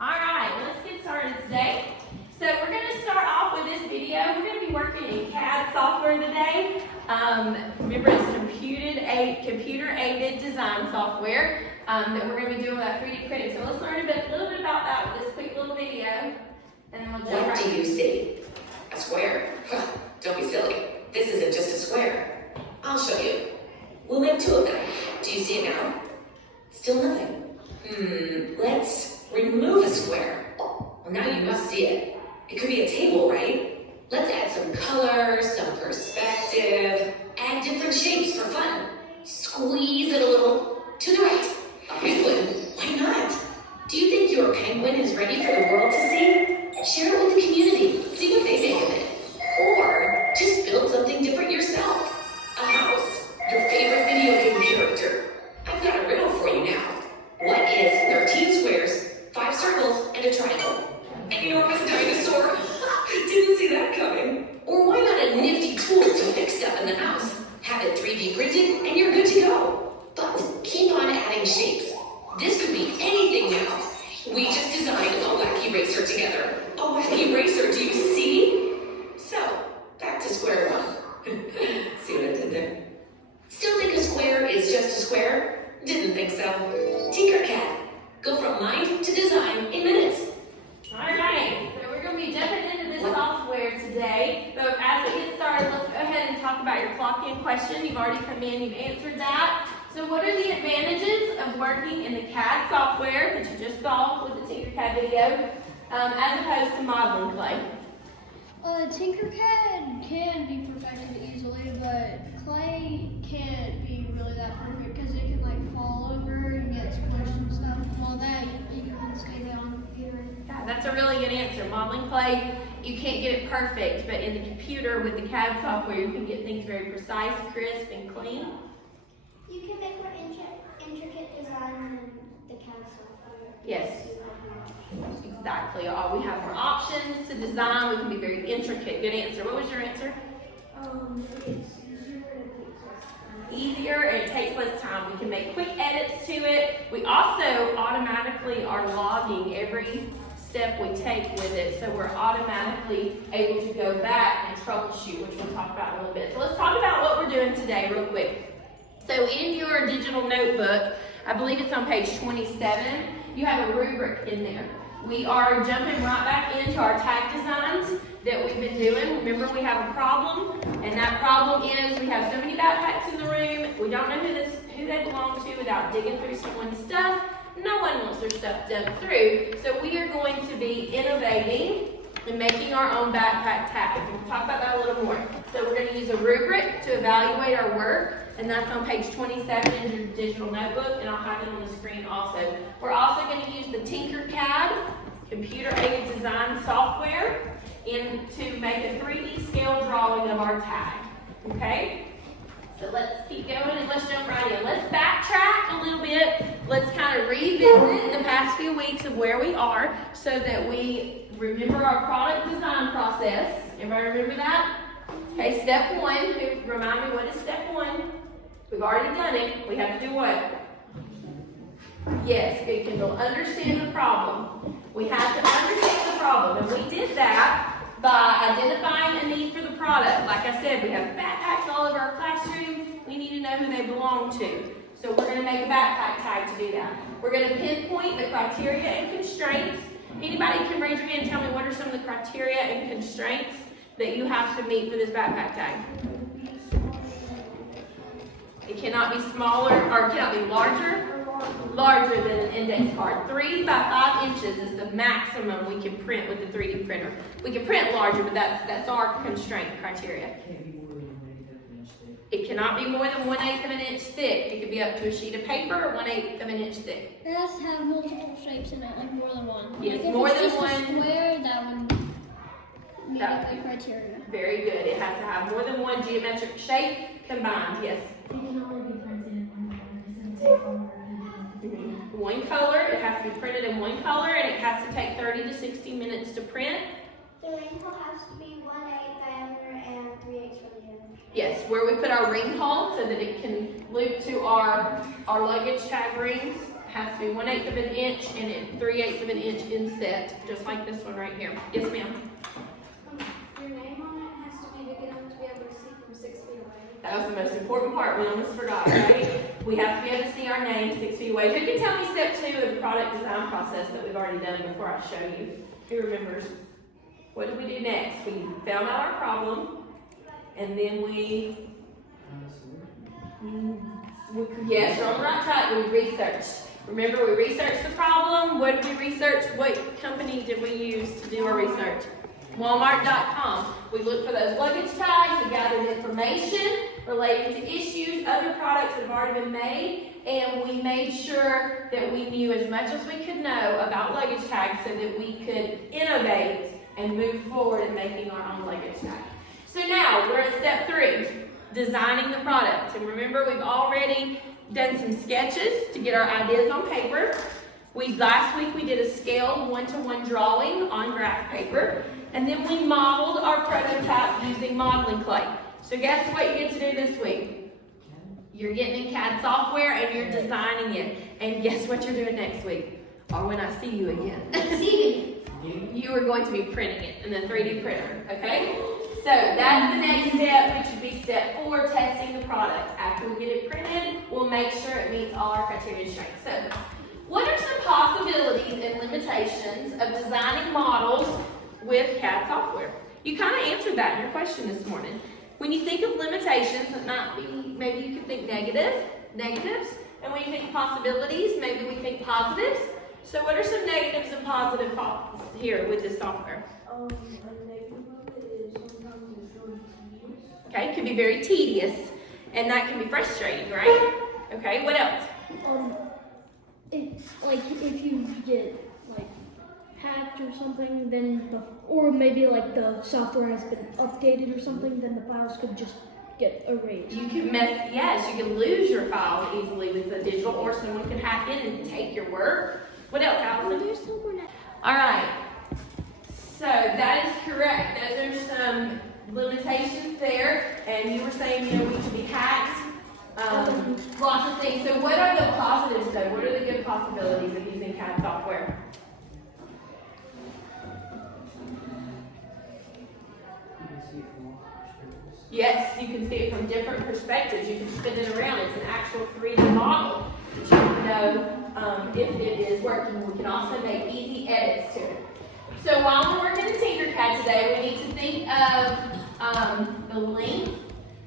Alright, let's get started today. So we're going to start off with this video. We're going to be working in CAD software today. Remember, it's computer-aided design software that we're going to be doing with our 3D printing. So let's learn a little bit about that with this quick little video. And then we'll jump What right do you see? A square? Huh, don't be silly. This isn't just a square. I'll show you. We'll make two of them. Do you see it now? Still nothing. Let's remove a square. Well, now you must see it. It could be a table, right? Let's add some color, some perspective, add different shapes for fun. Squeeze it a little to the right. A penguin? Why not? Do you think your penguin is ready for the world to see? Share it with the community. See what they think of it. Or just build something different yourself. A house. Your favorite video game character. I've got a riddle for you now. What is 13 squares, 5 circles, and a triangle? An enormous dinosaur? Didn't see that coming. Or why not a nifty tool to fix stuff in the house? Have it 3D printed, and you're good to go. But keep on adding shapes. This could be anything now. We just designed a wacky racer together. A wacky racer, do you see? So, back to square one. See what I did there? Still think a square is just a square? Didn't think so. Tinkercad. Go from mind to design in minutes. Alright, so we're going to be jumping into this software today. But as we get started, let's go ahead and talk about your clock-in question. You've already come in, you've answered that. So what are the advantages of working in the CAD software that you just saw with the Tinkercad video, as opposed to modeling clay? Tinkercad can be perfected easily, but clay can't be really that perfect because it can like fall over and get squished and stuff. While that you can stay down on the computer. Yeah, that's a really good answer. Modeling clay, you can't get it perfect, but in the computer with the CAD software, you can get things very precise, crisp, and clean. You can make more intricate design than the CAD software. Yes. Exactly. We have more options to design. We can be very intricate. Good answer. What was your answer? It's easier and it takes less time. Easier and it takes less time. We can make quick edits to it. We also automatically are logging every step we take with it, so we're automatically able to go back and troubleshoot, which we'll talk about in a little bit. So let's talk about what we're doing today real quick. So in your digital notebook, I believe it's on page 27, you have a rubric in there. We are jumping right back into our tag designs that we've been doing. Remember, we have a problem, and that problem is we have so many backpacks in the room, we don't know who they belong to without digging through someone's stuff. No one wants their stuff dug through, so we are going to be innovating and making our own backpack tags. We'll talk about that a little more. So we're going to use a rubric to evaluate our work, and that's on page 27 in your digital notebook, and I'll have it on the screen also. We're also going to use the Tinkercad computer-aided design software to make a 3D scale drawing of our tag. Okay? So let's keep going and let's jump right in. Let's backtrack a little bit. Let's kind of revisit the past few weeks of where we are so that we remember our product design process. Everybody remember that? Okay, step one. Remind me, what is step one? We've already done it. We have to do what? Yes, good, Kendall. Understand the problem. We have to understand the problem. And we did that by identifying a need for the product. Like I said, we have backpacks all over our classroom. We need to know who they belong to. So we're going to make a backpack tag to do that. We're going to pinpoint the criteria and constraints. Anybody can raise your hand and tell me what are some of the criteria and constraints that you have to meet for this backpack tag. It cannot be smaller, or it cannot be larger than an index card. 3 by 5 inches is the maximum we can print with the 3D printer. We can print larger, but that's our constraint criteria. It cannot be more than 1/8 of an inch thick. It could be up to a sheet of paper or 1/8 of an inch thick. It has to have multiple shapes in it, like more than one. Yes, like more if than it's just one. A square, that would meet the criteria. Very good. It has to have more than one geometric shape combined. Yes. It can only be printed in one color. One color. It has to be printed in one color, and it has to take 30 to 60 minutes to print. The ring hole has to be 1/8 diameter and 3/8 for the end. Yes, where we put our ring hole so that it can loop to our luggage tag rings. It has to be 1/8 of an inch and 3/8 of an inch inset, just like this one right here. Yes, ma'am. Your name on it has to be big enough to be able to see from 6 feet away. That was the most important part. We almost forgot, right? We have to be able to see our name 6 feet away. Who can tell me step 2 of the product design process that we've already done before I show you? Who remembers? What did we do next? We found out our problem, and then yes, you're on the right track. We researched. Remember, we researched the problem. What did we research? What company did we use to do our research? Walmart.com. We looked for those luggage tags. We gathered information relating to issues, other products that have already been made, and we made sure that we knew as much as we could know about luggage tags so that we could innovate and move forward in making our own luggage tag. So now we're at step 3, designing the product. And remember, we've already done some sketches to get our ideas on paper. Last week we did a scaled 1-to-1 drawing on graph paper, and then we modeled our prototype using modeling clay. So guess what you get to do this week? You're getting in CAD software and you're designing it. And guess what you're doing next week? Or when I see you again. You are going to be printing it in the 3D printer, okay? So that's the next step, which would be step 4, testing the product. After we get it printed, we'll make sure it meets all our criteria and strengths. So, what are some possibilities and limitations of designing models with CAD software? You kind of answered that in your question this morning. When you think of limitations, it might be, maybe you could think negatives, and when you think possibilities, maybe we think positives. So what are some negatives and positive thoughts here with this software? A negative of it is sometimes it's really tedious. Okay, it can be very tedious, and that can be frustrating, right? Okay, what else? It's like if you get like hacked or something, then or maybe like the software has been updated or something, then the files could just get erased. You can you can lose your files easily with the digital, or someone can hack in and take your work. What else, Allison? There's some more. All right, so that is correct. Those are some limitations there, and you were saying, we could be hacked, lots of things. So what are the positives though? What are the good possibilities of using CAD software? Yes, you can see it from different perspectives. You can spin it around. It's an actual 3D model that you can know if it is working. We can also make easy edits to it. So while we're working in Tinkercad today, we need to think of the length,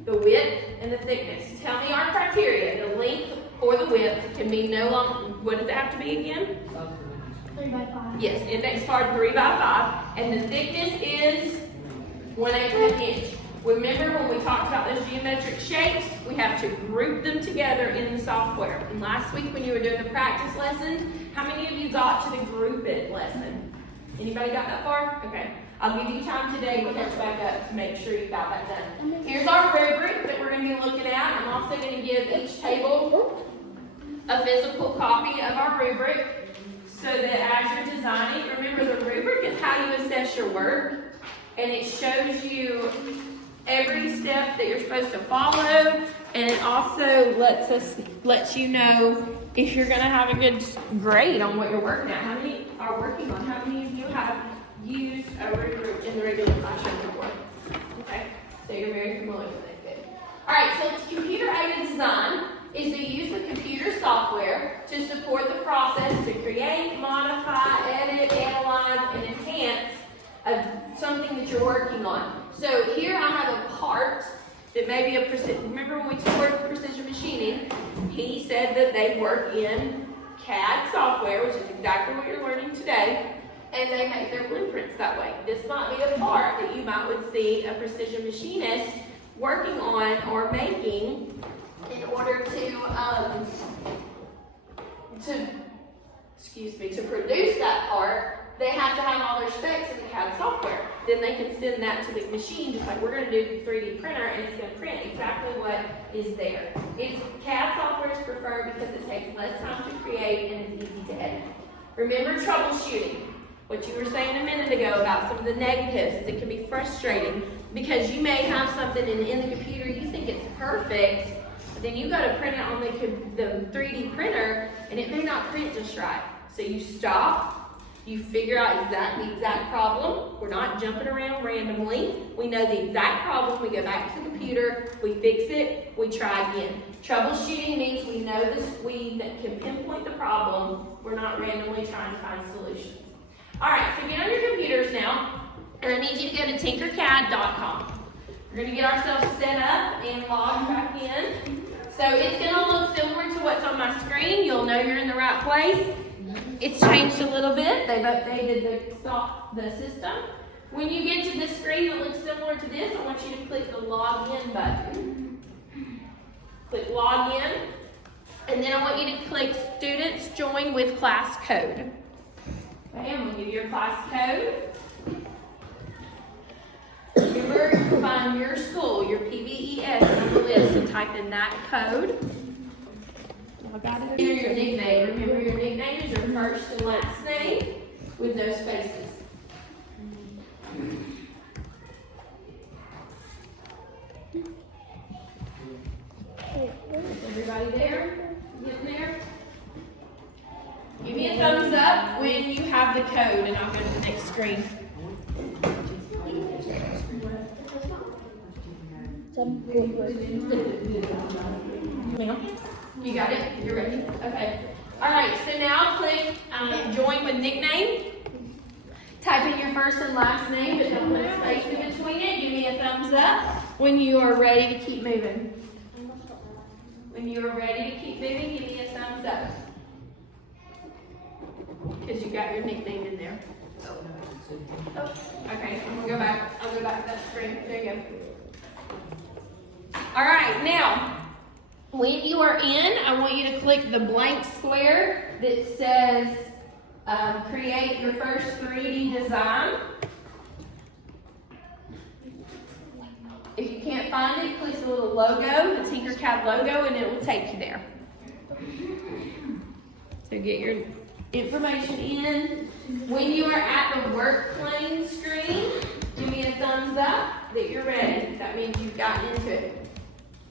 the width, and the thickness. Tell me our criteria. The length or the width can be no longer, what does it have to be again? 3 by 5. Yes, index card 3 by 5, and the thickness is 1/8 of an inch. Remember when we talked about those geometric shapes, we have to group them together in the software. And last week when you were doing the practice lessons, how many of you got to the group it lesson? Anybody got that far? Okay. I'll give you time today to catch back up to make sure you got that done. Here's our rubric that we're going to be looking at. I'm also going to give each table a physical copy of our rubric so that as you're designing, remember the rubric is how you assess your work, and it shows you every step that you're supposed to follow, and it also lets you know if you're going to have a good grade on what you're working at. How many are working on? How many of you have used a rubric in the regular classroom before? Okay, so you're very familiar with it. Good. All right, so computer-aided design is to use the computer software to support the process to create, modify, edit, analyze, and enhance something that you're working on. So here I have a part that may be remember when we toured precision machining, he said that they work in CAD software, which is exactly what you're learning today, and they make their blueprints that way. This might be a part that you would see a precision machinist working on or making in order to produce that part. They have to have all their specs in the CAD software. Then they can send that to the machine, just like we're going to do the 3D printer, and it's going to print exactly what is there. CAD software is preferred because it takes less time to create and is easy to edit. Remember troubleshooting. What you were saying a minute ago about some of the negatives is it can be frustrating because you may have something in the computer, you think it's perfect, Then you go to print it on the 3D printer, and it may not print just right. So you stop, you figure out the exact problem. We're not jumping around randomly. We know the exact problem. We go back to the computer, we fix it, we try again. Troubleshooting means we know this, we can pinpoint the problem. We're not randomly trying to find solutions. All right, so get on your computers now, and I need you to go to tinkercad.com. We're gonna get ourselves set up and log back in. So it's gonna look similar to what's on my screen. You'll know you're in the right place. It's changed a little bit. They've updated the system. When you get to this screen that looks similar to this, I want you to click the login button. Click login, and then I want you to click students join with class code. Okay, I'm gonna give you your class code. Remember to find your school, your PBES on the list, and type in that code. Enter your nickname. Remember your nickname is your first and last name with no spaces. Everybody there? Getting there? Give me a thumbs up when you have the code, and I'll go to the next screen. You got it? You're ready? Okay. All right, so now click join with nickname. Type in your first and last name, but don't put a space in between it. Give me a thumbs up when you are ready to keep moving. When you are ready to keep moving, give me a thumbs up. Because you got your nickname in there. Oh, okay, I'm gonna go back. I'll go back to that screen. There you go. All right, now, when you are in, I want you to click the blank square that says create your first 3D design. If you can't find it, click the little logo, the Tinkercad logo, and it will take you there. So get your information in. When you are at the work plane screen, give me a thumbs up that you're ready. That means you've gotten into it.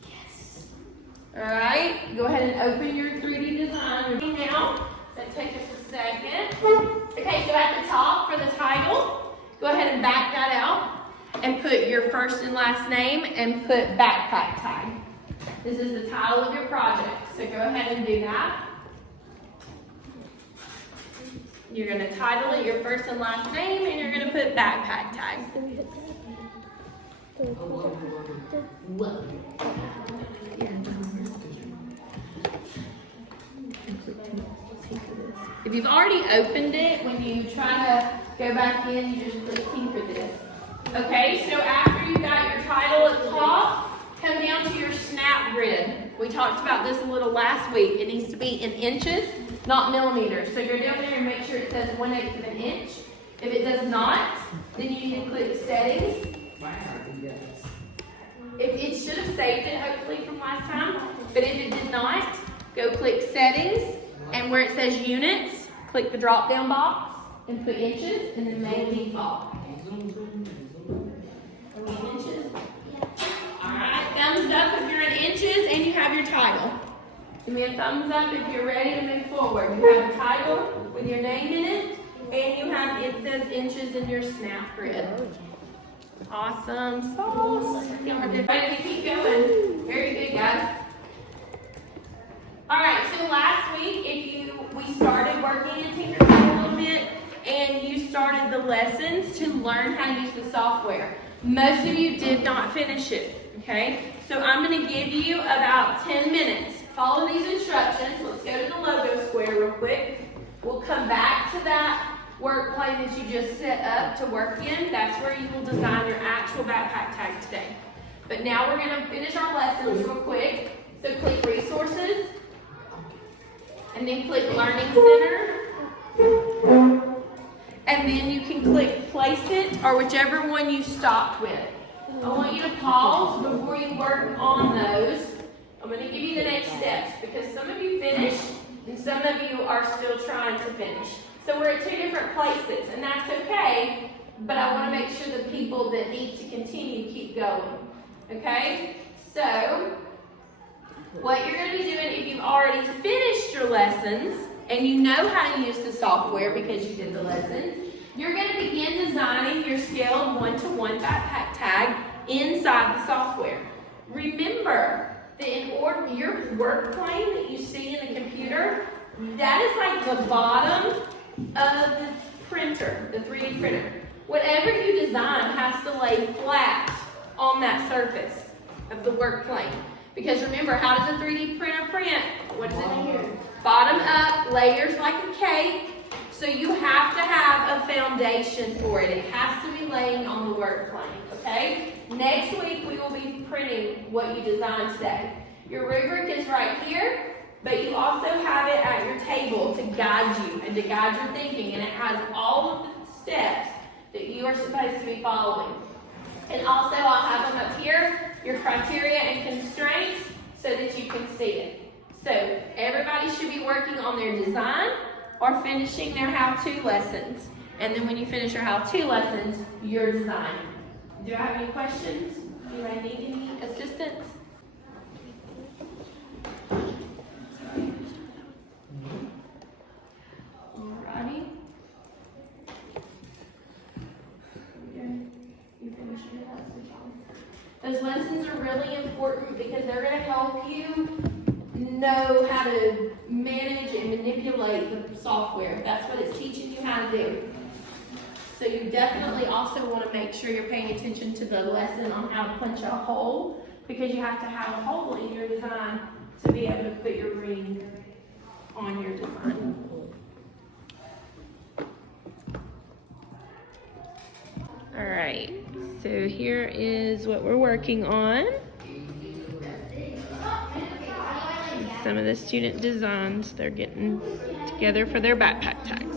Yes. All right, go ahead and open your 3D design now. That takes us a second. Okay, so at the top for the title, go ahead and back that out and put your first and last name and put backpack tag. This is the title of your project, so go ahead and do that. You're going to title it your first and last name, and you're going to put backpack tag. If you've already opened it, when you try to go back in, you just click tinker this. Okay, so after you got your title at the top, come down to your snap grid. We talked about this a little last week. It needs to be in inches, not millimeters. So you're down there and make sure it says 1/8 of an inch. If it does not, then you need to click settings. It should have saved it hopefully from last time, but if it did not, go click settings, and where it says units, click the drop down box and put inches, and then make default. Inches. Alright, thumbs up if you're in inches and you have your title. Give me a thumbs up if you're ready to move forward. You have a title with your name in it, and you have, it says inches in your snap grid. Awesome sauce. Ready to keep going. Very good, guys. Alright, so last week we started working in Tinkercad a little bit, and you started the lessons to learn how to use the software. Most of you did not finish it, okay? So I'm going to give you about 10 minutes. Follow these instructions. Let's go to the logo square real quick. We'll come back to that work plane that you just set up to work in. That's where you will design your actual backpack tag today. But now we're going to finish our lessons real quick. So click resources, and then click learning center. And then you can click place it, or whichever one you stopped with. I want you to pause before you work on those. I'm going to give you the next steps because some of you finished and some of you are still trying to finish. So we're at two different places, and that's okay, but I want to make sure the people that need to continue keep going. Okay? So What you're going to be doing if you've already finished your lessons and you know how to use the software because you did the lessons, you're going to begin designing your scaled one-to-one backpack tag inside the software. Remember that in order your work plane that you see in the computer, that is like the bottom of the printer, the 3D printer. Whatever you design has to lay flat on that surface of the work plane. Because remember, how does a 3D printer print? What does it do? Bottom up, layers like a cake. So you have to have a foundation for it. It has to be laying on the work plane, okay? Next week, we will be printing what you designed today. Your rubric is right here, but you also have it at your table to guide you and to guide your thinking, and it has all of the steps that you are supposed to be following. And also, I'll have them up here, your criteria and constraints, so that you can see it. So, everybody should be working on their design or finishing their how-to lessons. And then when you finish your how-to lessons, your design. Do I have any questions? Do I need any assistance? Alrighty. You finished your lessons. Those lessons are really important because they're going to help you know how to manage and manipulate the software. That's what it's teaching you how to do. So you definitely also want to make sure you're paying attention to the lesson on how to punch a hole, because you have to have a hole in your design to be able to put your ring on your design. All right, so here is what we're working on. Some of the student designs they're getting together for their backpack tags.